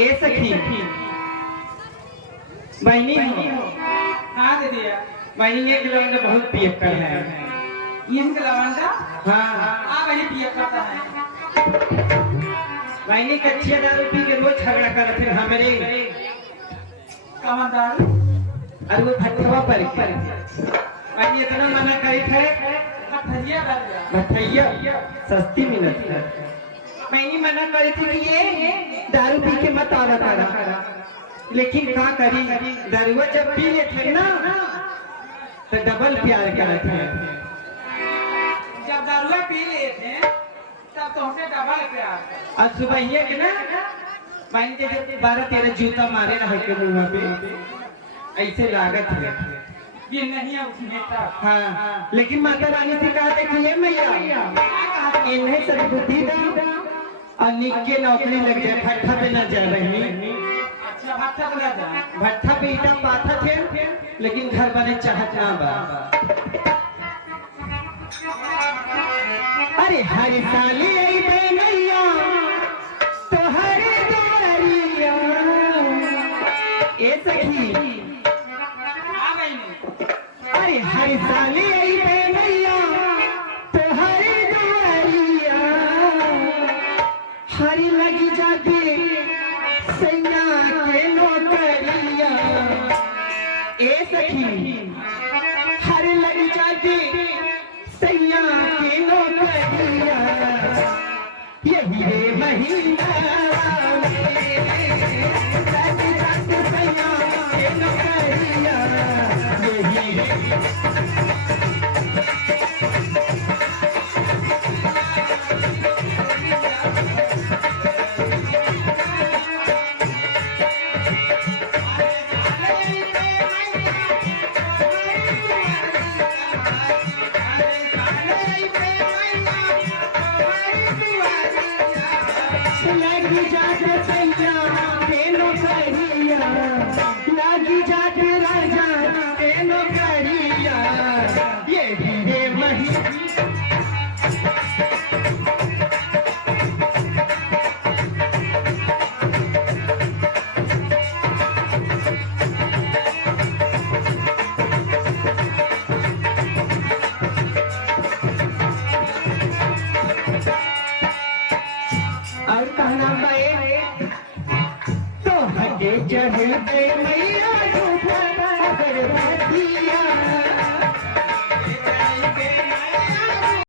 ए सखी बहनी हो। हाँ दे दिया। बहनी एक लवंडा बहुत पियक्कड़ है। इनका लवंडा? हाँ बहनी पियक्कड़ है। बहनी कच्चिया दारू पी के रोज झगड़ा कर फिर हमारे कहाँ दारू? अरे वो भट्ठवा पर बहनी इतना मना करी थे भट्ठैया सस्ती मिलत है। मैंने मना करी थी कि ये दारू पी के मत आवा करा, लेकिन क्या करी दारुआ जब पी लेते ना तो डबल प्यार करते हैं। जब दारुआ पी लेते तब तो हमसे डबल प्यार। आज सुबह ये कि ना मैंने के 12-13 जूता मारे ना है के मुंह पे ऐसे लागत है ये नहीं उठने तक। हाँ लेकिन माता रानी से कहा था कि ये मैया इन्हें सब बुद्धि दा और निक्के नौकरी लग जाए, भट्ठा पे न जा रही। अच्छा भट्ठा पे जा। भट्ठा पे ईटा पाथा थे लेकिन घर बने चाहत ना बा। अरे हर साल आई मैया तो हर दुआरिया ए सखी। अरे हर साल आई मैया तो हर दुआरिया हरी लगी जाती सैया के नौकरिया ए सखी। हर लग जाती सैया के नौकरिया यही रे महीना लग जाती सैया के नौकरिया यही लगी जाके सैया के नौकरिया लगी जाके राजा के नौकरिया ये हीरे और कहना पाए तो हटे चढ़ गए मैया